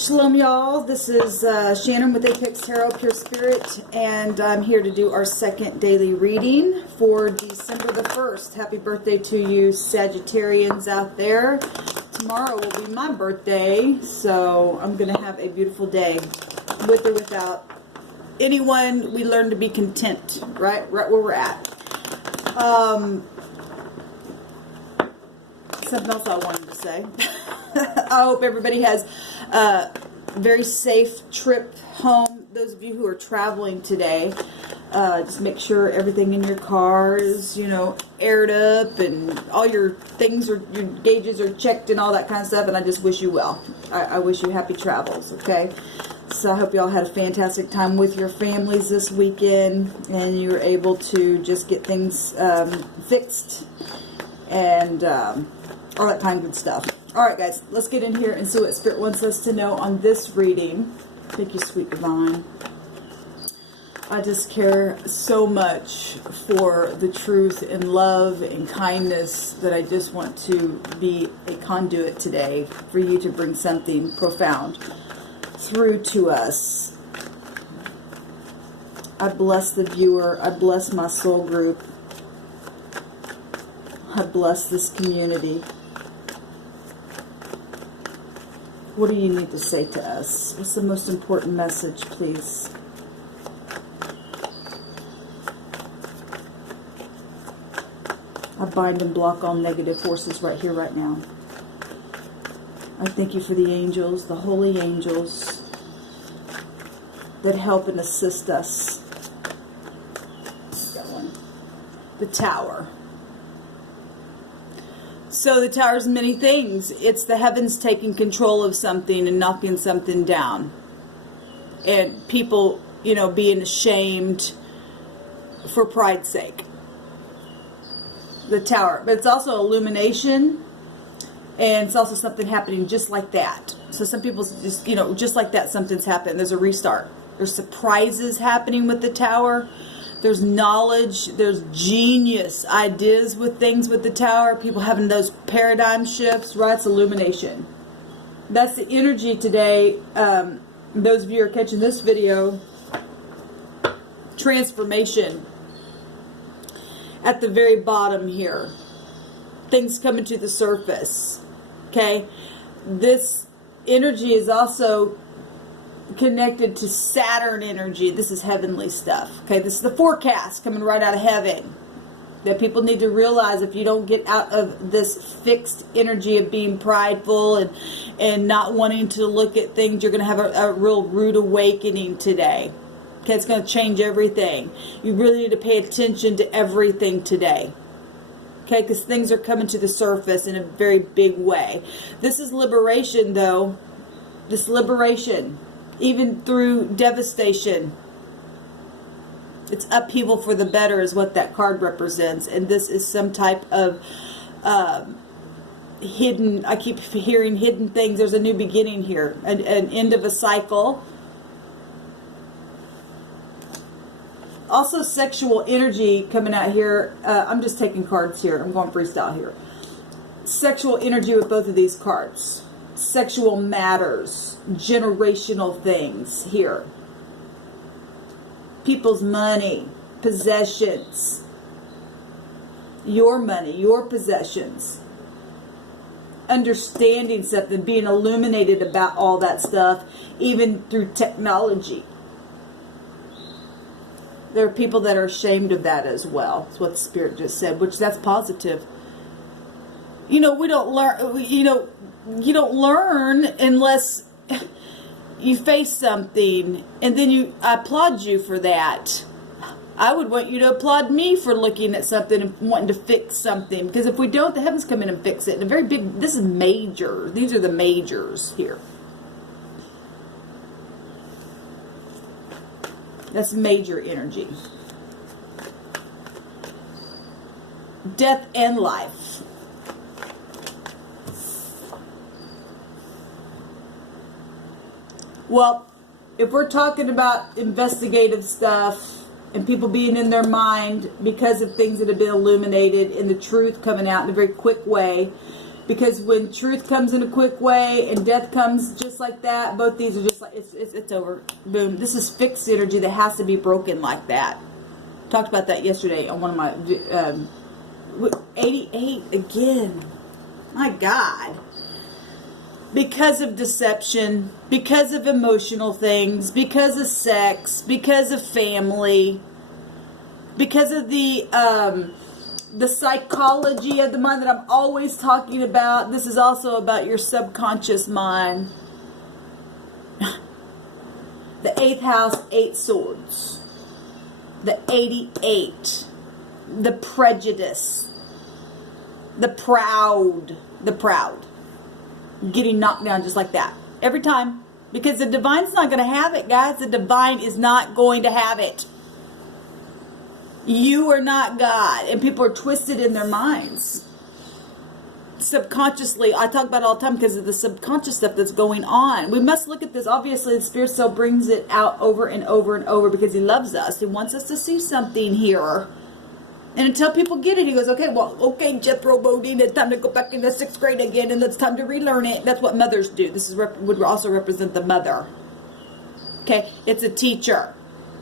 Shalom, y'all. This is Shannon with Apex Tarot Pure Spirit, and I'm here to do our second daily reading for December the 1st. Happy birthday to you Sagittarians out there. Tomorrow will be my birthday, so I'm going to have a beautiful day with or without anyone. We learn to be content, right where we're at. Something else I wanted to say. I hope everybody has a very safe trip home. Those of you who are traveling today, just make sure everything in your car is, aired up and all your things your gauges are checked and all that kind of stuff. And I just wish you well. I wish you happy travels, okay? So I hope you all had a fantastic time with your families this weekend and you were able to just get things fixed and all that kind of good stuff. Alright guys, let's get in here and see what Spirit wants us to know on this reading. Thank you, sweet divine. I just care so much for the truth and love and kindness that I just want to be a conduit today for you to bring something profound through to us. I bless the viewer. I bless my soul group. I bless this community. What do you need to say to us? What's the most important message, please? I bind and block all negative forces right here, right now. I thank you for the angels, the holy angels, that help and assist us. Got one. The Tower. So the Tower is many things. It's the heavens taking control of something and knocking something down. And people, being ashamed for pride's sake. The Tower. But it's also illumination. And it's also something happening just like that. So some people just, just like that, something's happened. There's a restart. There's surprises happening with the Tower. There's knowledge, there's genius ideas with things with the Tower. People having those paradigm shifts, right? It's illumination. That's the energy today. Those of you who are catching this video, transformation. At the very bottom here, things coming to the surface. Okay? This energy is also connected to Saturn energy. This is heavenly stuff. Okay, this is the forecast coming right out of heaven that people need to realize. If you don't get out of this fixed energy of being prideful and not wanting to look at things, you're going to have a real rude awakening today. Okay, it's going to change everything. You really need to pay attention to everything today. Okay, because things are coming to the surface in a very big way. This is liberation, though. This liberation. Even through devastation. It's upheaval for the better is what that card represents. And this is some type of hidden, I keep hearing hidden things. There's a new beginning here. An end of a cycle. Also sexual energy coming out here. I'm just taking cards here. I'm going freestyle here. Sexual energy with both of these cards. Sexual matters, generational things here. People's money, possessions, your money, your possessions. Understanding something, being illuminated about all that stuff, even through technology. There are people that are ashamed of that as well. That's what the Spirit just said, which that's positive. We don't learn, you don't learn unless you face something, and then I applaud you for that. I would want you to applaud me for looking at something and wanting to fix something, because if we don't, the heavens come in and fix it. And this is major. These are the majors here. That's major energy. Death and life. Well, if we're talking about investigative stuff and people being in their mind because of things that have been illuminated and the truth coming out in a very quick way, Because when truth comes in a quick way and death comes just like that, both these are just like, it's over. Boom. This is fixed energy that has to be broken like that. Talked about that yesterday on one of my 88 again. My God. Because of deception, because of emotional things, because of sex, because of family, because of the psychology of the mind that I'm always talking about. This is also about your subconscious mind. The 8th house, 8 swords. The 88. The prejudice. The proud. Getting knocked down just like that. Every time. Because the divine's not going to have it, guys. The divine is not going to have it. You are not God. And people are twisted in their minds. Subconsciously. I talk about it all the time because of the subconscious stuff that's going on. We must look at this. Obviously, the Spirit Soul brings it out over and over and over because He loves us. He wants us to see something here. And until people get it, He goes, okay, Jethro Bodine, it's time to go back in the 6th grade again, and it's time to relearn it. That's what mothers do. This would also represent the mother. Okay, it's a teacher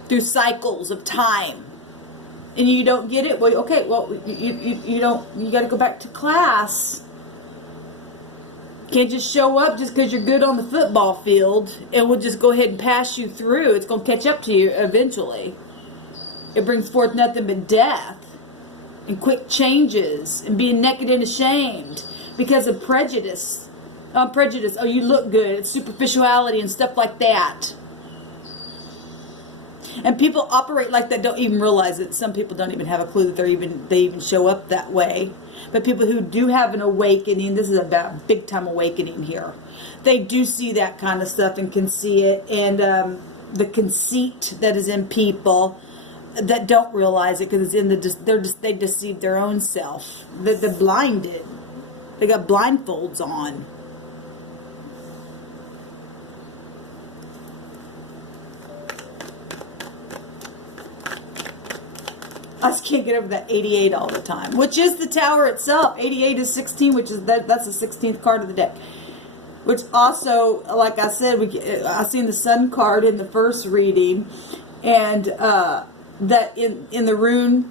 through cycles of time. And you don't get it? Well, okay, you got to go back to class. Can't just show up just because you're good on the football field, and we'll just go ahead and pass you through. It's going to catch up to you eventually. It brings forth nothing but death. And quick changes, and being naked and ashamed because of prejudice. Prejudice. Oh, you look good. It's superficiality and stuff like that. And people operate like that, don't even realize it. Some people don't even have a clue that they even show up that way. But people who do have an awakening, this is a big time awakening here. They do see that kind of stuff and can see it, and the conceit that is in people that don't realize it because it's in they deceive their own self. They're blinded. They got blindfolds on. I just can't get over that 88 all the time, which is the Tower itself. 88 is 16, which is that's the 16th card of the deck. Which also, like I said, I seen the Sun card in the first reading, and that in the rune,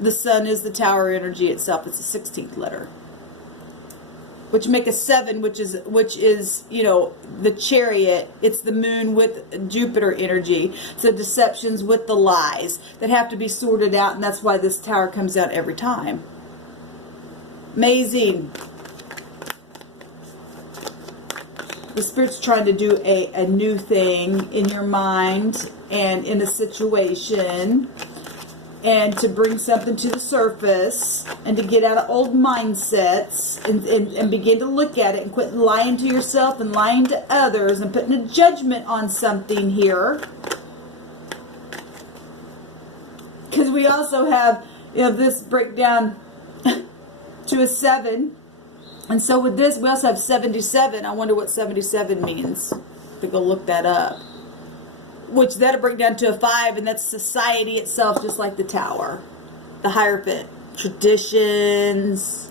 the Sun is the Tower energy itself. It's the 16th letter, which make a 7, which is the Chariot. It's the Moon with Jupiter energy. So deceptions with the lies that have to be sorted out, and that's why this Tower comes out every time. Amazing. The Spirit's trying to do a new thing in your mind and in a situation, and to bring something to the surface, and to get out of old mindsets and begin to look at it and quit lying to yourself and lying to others and putting a judgment on something here. Because we also have this breakdown to a 7. And so with this, we also have 77. I wonder what 77 means. To go look that up. Which that'll break down to a 5, and that's society itself, just like the Tower. The Hierophant. Traditions.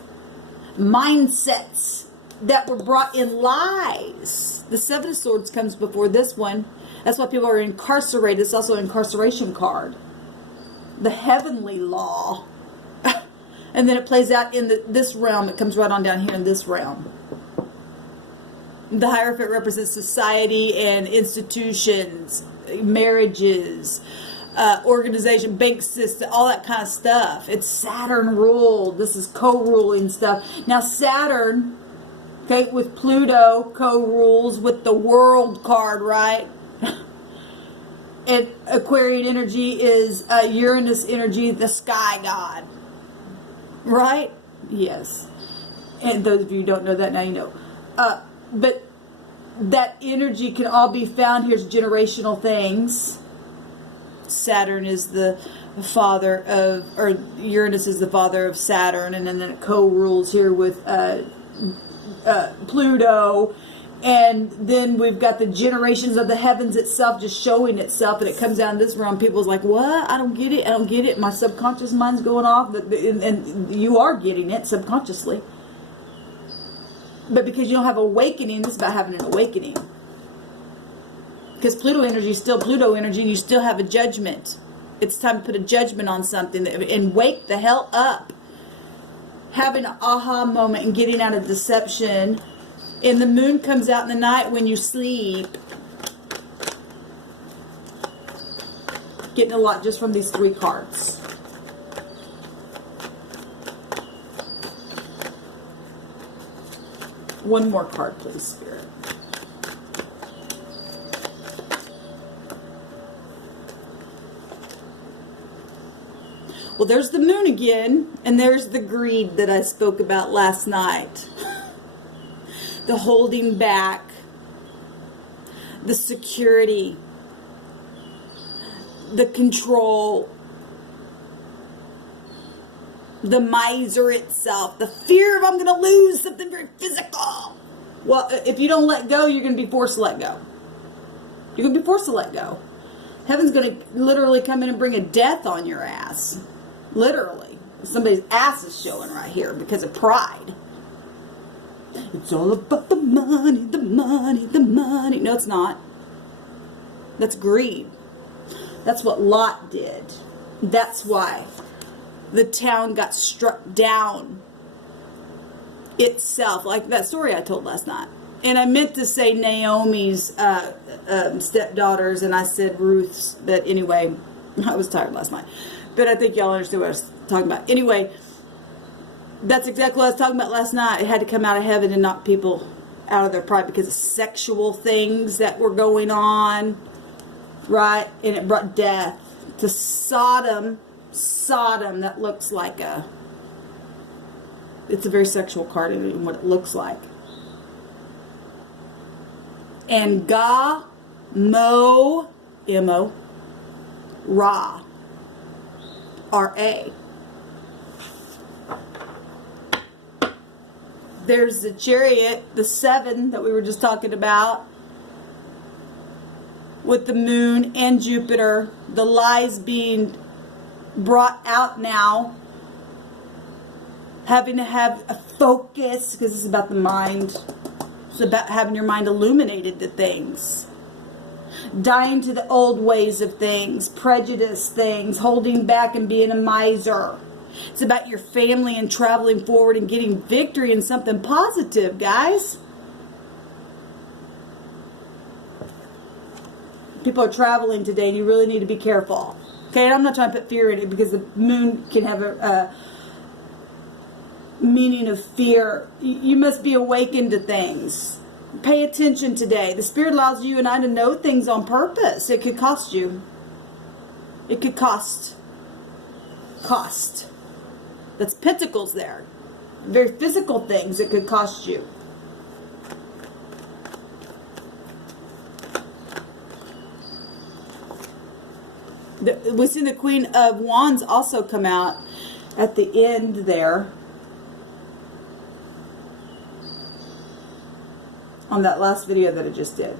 Mindsets that were brought in lies. The 7 of Swords comes before this one. That's why people are incarcerated. It's also an incarceration card. The heavenly law. And then it plays out in this realm. It comes right on down here in this realm. The Hierophant represents society and institutions, marriages, organization, bank system, all that kind of stuff. It's Saturn ruled. This is co-ruling stuff. Now Saturn, okay, with Pluto, co-rules with the World card, right? And Aquarian energy is Uranus energy, the sky god. Right? Yes. And those of you who don't know that, now you know. But that energy can all be found. Here's generational things. Saturn is the father of, or Uranus is the father of Saturn, and then it co-rules here with Pluto. And then we've got the generations of the heavens itself just showing itself, and it comes down this realm. People's like, what? I don't get it. I don't get it. My subconscious mind's going off. And you are getting it subconsciously. But because you don't have awakening, this is about having an awakening. Because Pluto energy is still Pluto energy, and you still have a judgment. It's time to put a judgment on something and wake the hell up. Having an aha moment and getting out of deception. And the moon comes out in the night when you sleep. Getting a lot just from these 3 cards. One more card, please, Spirit. Well, there's the moon again, and there's the greed that I spoke about last night. The holding back, the security, the control, the miser itself, the fear of I'm going to lose something very physical. Well, if you don't let go, you're going to be forced to let go. You're going to be forced to let go. Heaven's going to literally come in and bring a death on your ass. Literally. Somebody's ass is showing right here because of pride. It's all about the money, the money, the money. No, it's not. That's greed. That's what Lot did. That's why the town got struck down itself. Like that story I told last night. And I meant to say Naomi's stepdaughters, and I said Ruth's. But anyway, I was tired last night. But I think y'all understood what I was talking about. Anyway, that's exactly what I was talking about last night. It had to come out of heaven and knock people out of their pride because of sexual things that were going on. Right? And it brought death to Sodom. Sodom, that looks like it's a very sexual card in what it looks like. And Ga, Mo, M-O, Ra, R-A. There's the Chariot, the 7 that we were just talking about, with the moon and Jupiter, the lies being brought out now, having to have a focus, because it's about the mind. It's about having your mind illuminated to things. Dying to the old ways of things, prejudice things, holding back and being a miser. It's about your family and traveling forward and getting victory in something positive, guys. People are traveling today, and you really need to be careful. Okay, and I'm not trying to put fear in it because the moon can have a meaning of fear. You must be awakened to things. Pay attention today. The Spirit allows you and I to know things on purpose. It could cost you. It could cost. Cost. That's pentacles there. Very physical things it could cost you. We've seen the Queen of Wands also come out at the end there. On that last video that I just did.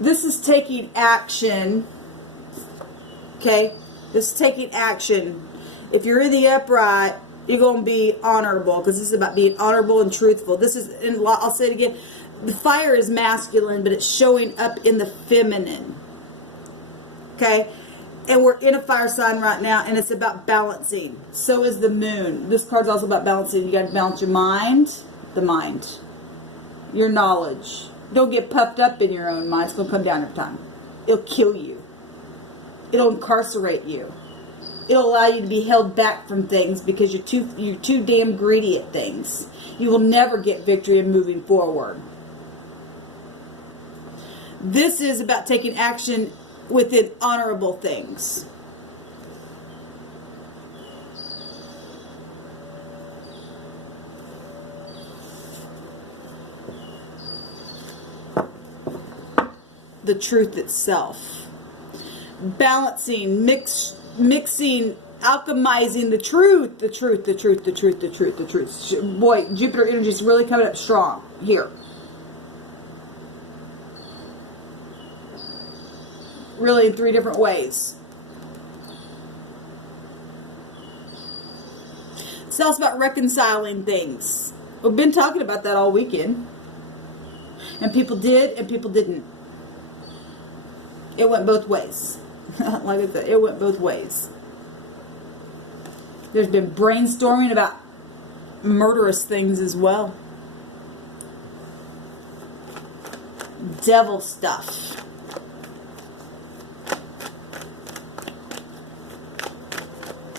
This is taking action. Okay? This is taking action. If you're in the upright, you're going to be honorable, because this is about being honorable and truthful. This is, and I'll say it again, the fire is masculine, but it's showing up in the feminine. Okay? And we're in a fire sign right now, and it's about balancing. So is the moon. This card's also about balancing. You got to balance your mind, the mind, your knowledge. Don't get puffed up in your own mind. It's going to come down every time. It'll kill you. It'll incarcerate you. It'll allow you to be held back from things because you're too damn greedy at things. You will never get victory in moving forward. This is about taking action within honorable things. The truth itself. Balancing, mixing, alchemizing the truth. The truth, the truth, the truth, the truth, the truth. Boy, Jupiter energy is really coming up strong here. Really in 3 different ways. It's also about reconciling things. We've been talking about that all weekend. And people did and people didn't. It went both ways. Like I said, it went both ways. There's been brainstorming about murderous things as well. Devil stuff.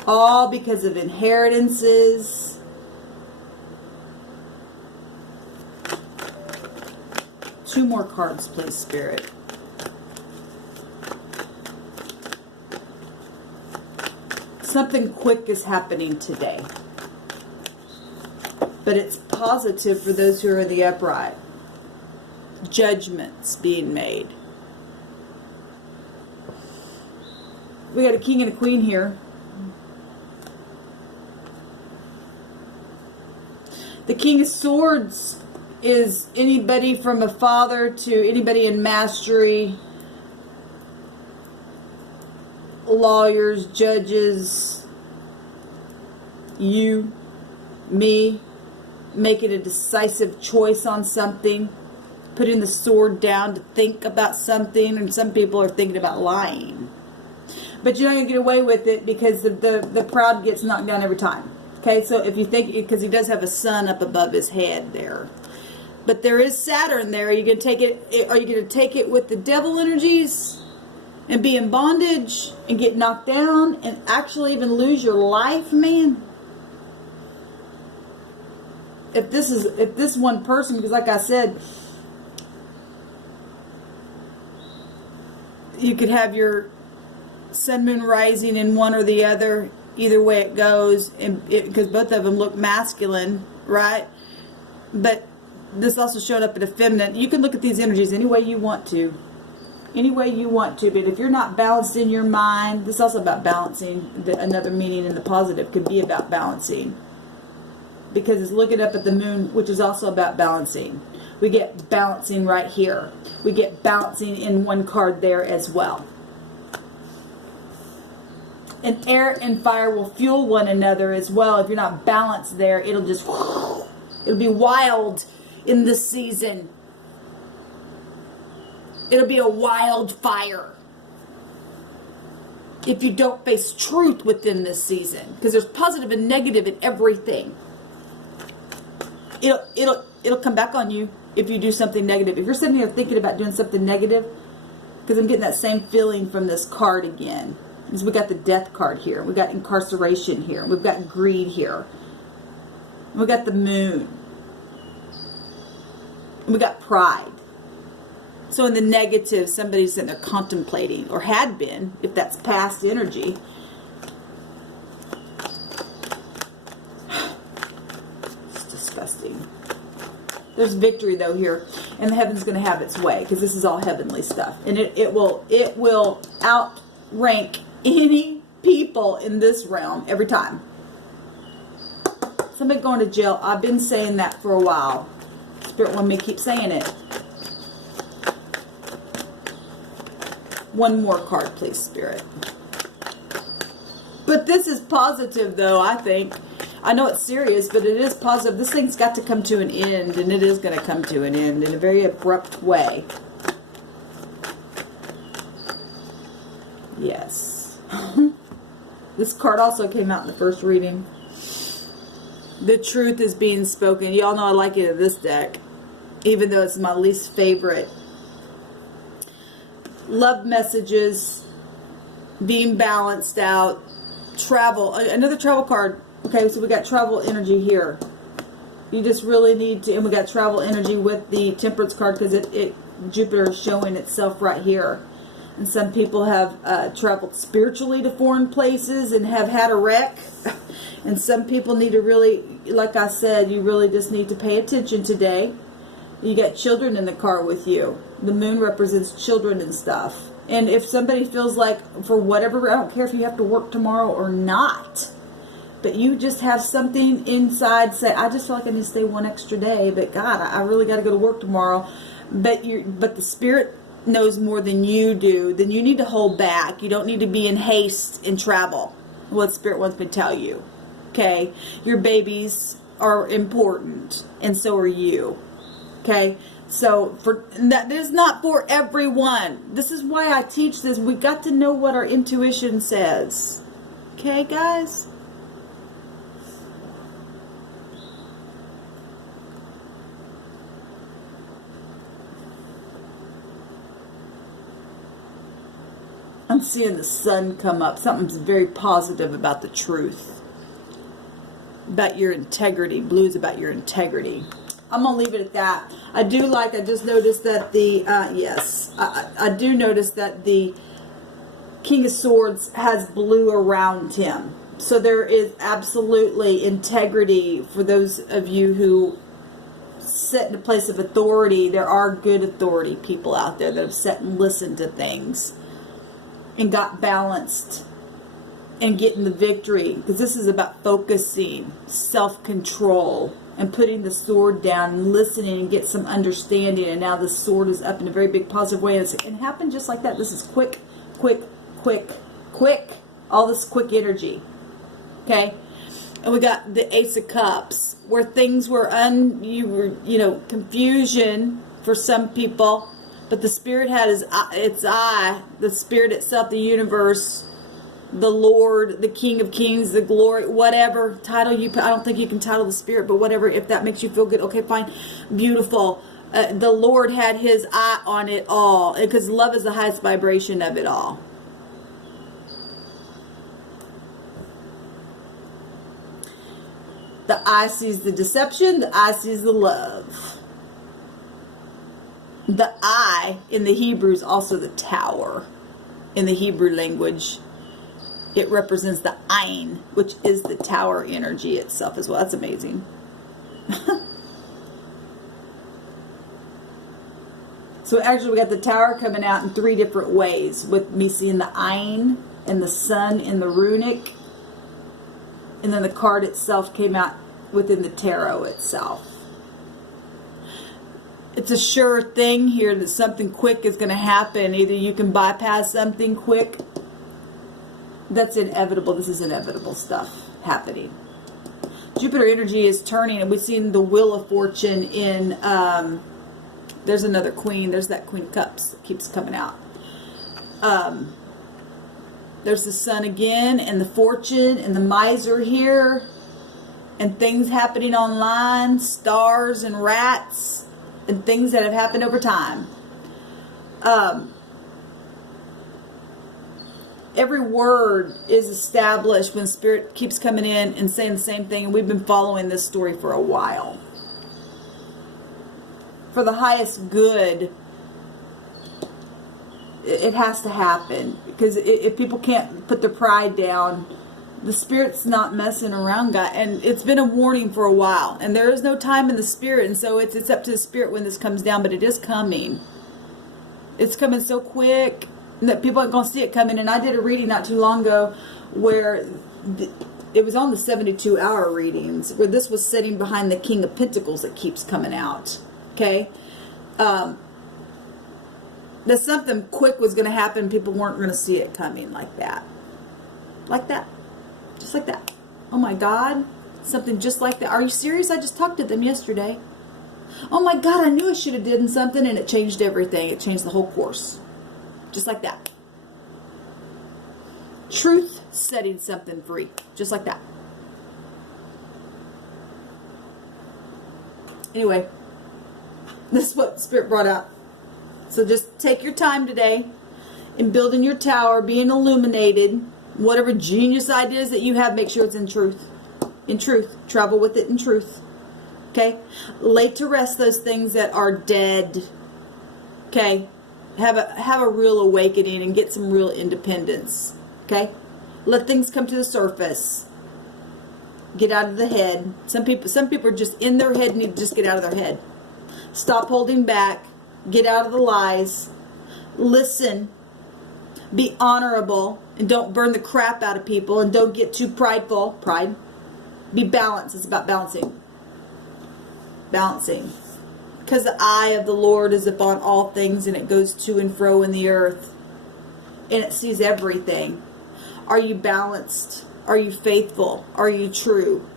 All because of inheritances. Two more cards, please, Spirit. Something quick is happening today. But it's positive for those who are in the upright. Judgments being made. We got a king and a queen here. The King of Swords is anybody from a father to anybody in mastery, lawyers, judges, you, me, making a decisive choice on something, putting the sword down to think about something, and some people are thinking about lying. But you're not going to get away with it because the proud gets knocked down every time. Okay, so if you think, because he does have a sun up above his head there. But there is Saturn there. Are you going to take it? Are you going to take it with the devil energies and be in bondage and get knocked down and actually even lose your life, man? If this one person, because like I said, you could have your sun, moon rising in one or the other. Either way it goes, because both of them look masculine, right? But this also showed up at a feminine. You can look at these energies any way you want to. Any way you want to. But if you're not balanced in your mind, this is also about balancing. Another meaning in the positive could be about balancing. Because it's looking up at the moon, which is also about balancing. We get balancing right here. We get balancing in one card there as well. And air and fire will fuel one another as well. If you're not balanced there, it'll be wild in this season. It'll be a wildfire if you don't face truth within this season, because there's positive and negative in everything. It'll come back on you if you do something negative. If you're sitting here thinking about doing something negative, because I'm getting that same feeling from this card again. Because we got the death card here. We got incarceration here. We've got greed here. We got the moon. And we got pride. So in the negative, somebody's sitting there contemplating, or had been, if that's past energy. It's disgusting. There's victory though here, and the heaven's going to have its way, because this is all heavenly stuff, and it will outrank any people in this realm every time. Somebody going to jail. I've been saying that for a while. Spirit wanted me to keep saying it. One more card, please, Spirit. But this is positive, though, I think. I know it's serious, but it is positive. This thing's got to come to an end, and it is going to come to an end in a very abrupt way. Yes. This card also came out in the first reading. The truth is being spoken. Y'all know I like it in this deck, even though it's my least favorite. Love messages, being balanced out, travel. Another travel card. Okay, so we got travel energy here. You just really need to, and we got travel energy with the Temperance card, because Jupiter is showing itself right here. And some people have traveled spiritually to foreign places and have had a wreck. And some people need to really, like I said, you really just need to pay attention today. You got children in the car with you. The moon represents children and stuff. And if somebody feels like, for whatever, I don't care if you have to work tomorrow or not, but you just have something inside say, I just feel like I need to stay one extra day, but God, I really got to go to work tomorrow. But the Spirit knows more than you do. Then you need to hold back. You don't need to be in haste and travel. What Spirit wants me to tell you. Okay? Your babies are important, and so are you. Okay? So that is not for everyone. This is why I teach this. We got to know what our intuition says. Okay, guys? I'm seeing the sun come up. Something's very positive about the truth. About your integrity. Blue is about your integrity. I'm going to leave it at that. I just noticed that I do notice that the King of Swords has blue around him. So there is absolutely integrity for those of you who sit in a place of authority. There are good authority people out there that have sat and listened to things and got balanced and getting the victory, because this is about focusing, self-control, and putting the sword down and listening and get some understanding. And now the sword is up in a very big positive way, and it happened just like that. This is quick, quick, quick, quick. All this quick energy. Okay? And we got the Ace of Cups, where things were confusion for some people. But the Spirit had its eye, the Spirit itself, the universe, the Lord, the King of Kings, the glory, whatever title you put. I don't think you can title the Spirit, but whatever, if that makes you feel good, okay, fine, beautiful. The Lord had his eye on it all, because love is the highest vibration of it all. The eye sees the deception, the eye sees the love. The eye in the Hebrew is also the tower. In the Hebrew language, it represents the Ayin, which is the tower energy itself as well. That's amazing. So actually we got the tower coming out in 3 different ways, with me seeing the Ayin and the sun in the runic. And then the card itself came out within the tarot itself. It's a sure thing here that something quick is going to happen. Either you can bypass something quick. That's inevitable. This is inevitable stuff happening. Jupiter energy is turning, and we've seen the Wheel of Fortune in, there's another queen. There's that Queen of Cups that keeps coming out. There's the Sun again, and the Fortune, and the Miser here. And things happening online, stars and rats. And things that have happened over time. Every word is established when Spirit keeps coming in and saying the same thing. And we've been following this story for a while. For the highest good, it has to happen. Because if people can't put their pride down, the Spirit's not messing around, guys. And it's been a warning for a while. And there is no time in the Spirit. And so it's up to the Spirit when this comes down. But it is coming. It's coming so quick that people aren't going to see it coming. And I did a reading not too long ago where it was on the 72-hour readings, where this was sitting behind the King of Pentacles that keeps coming out. Okay? That something quick was going to happen. People weren't going to see it coming like that. Like that. Just like that. Oh my God. Something just like that. Are you serious? I just talked to them yesterday. Oh my God, I knew I should have done something, and it changed everything. It changed the whole course. Just like that. Truth setting something free. Just like that. Anyway, this is what Spirit brought up. So just take your time today in building your tower, being illuminated. Whatever genius ideas that you have, make sure it's in truth. In truth. Travel with it in truth. Okay? Lay to rest those things that are dead. Okay? Have a real awakening and get some real independence. Okay? Let things come to the surface. Get out of the head. Some people are just in their head and need to just get out of their head. Stop holding back. Get out of the lies. Listen. Be honorable. And don't burn the crap out of people. And don't get too prideful. Pride. Be balanced. It's about balancing. Balancing. Because the eye of the Lord is upon all things, and it goes to and fro in the earth. And it sees everything. Are you balanced? Are you faithful? Are you true?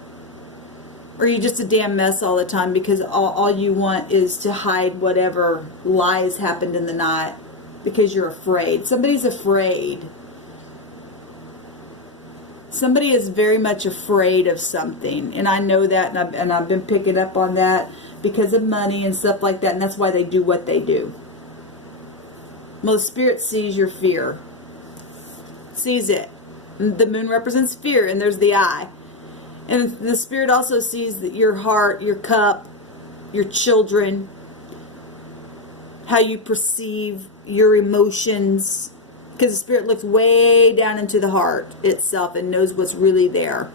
Or are you just a damn mess all the time because all you want is to hide whatever lies happened in the night because you're afraid? Somebody's afraid. Somebody is very much afraid of something. And I know that, and I've been picking up on that because of money and stuff like that. And that's why they do what they do. Well, the Spirit sees your fear. Sees it. The moon represents fear, and there's the eye. And the Spirit also sees that your heart, your cup, your children, how you perceive your emotions. Because the Spirit looks way down into the heart itself and knows what's really there.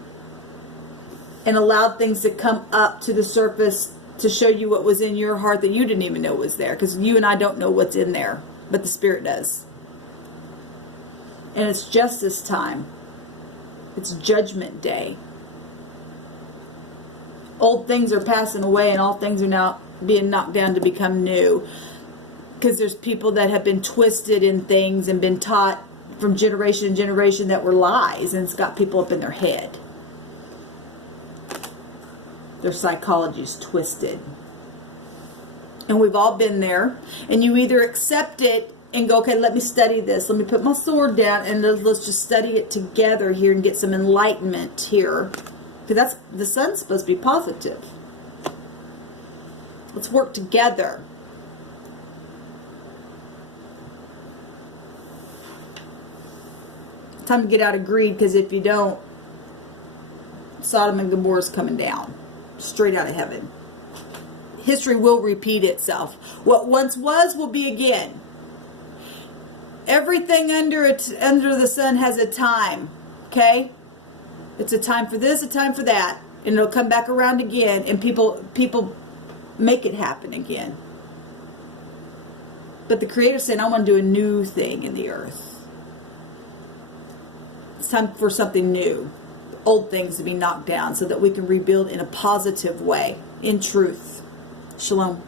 And allowed things to come up to the surface to show you what was in your heart that you didn't even know was there. Because you and I don't know what's in there, but the Spirit does. And it's justice time. It's judgment day. Old things are passing away and all things are now being knocked down to become new. Because there's people that have been twisted in things and been taught from generation to generation that were lies, and it's got people up in their head. Their psychology is twisted. And we've all been there. And you either accept it and go, okay, let me study this. Let me put my sword down and let's just study it together here and get some enlightenment here. Because the sun's supposed to be positive. Let's work together. Time to get out of greed, because if you don't, Sodom and Gomorrah is coming down. Straight out of heaven. History will repeat itself. What once was will be again. Everything under the sun has a time. Okay? It's a time for this, a time for that. And it'll come back around again. And people make it happen again. But the Creator's saying, I want to do a new thing in the earth. It's time for something new. Old things to be knocked down so that we can rebuild in a positive way. In truth. Shalom.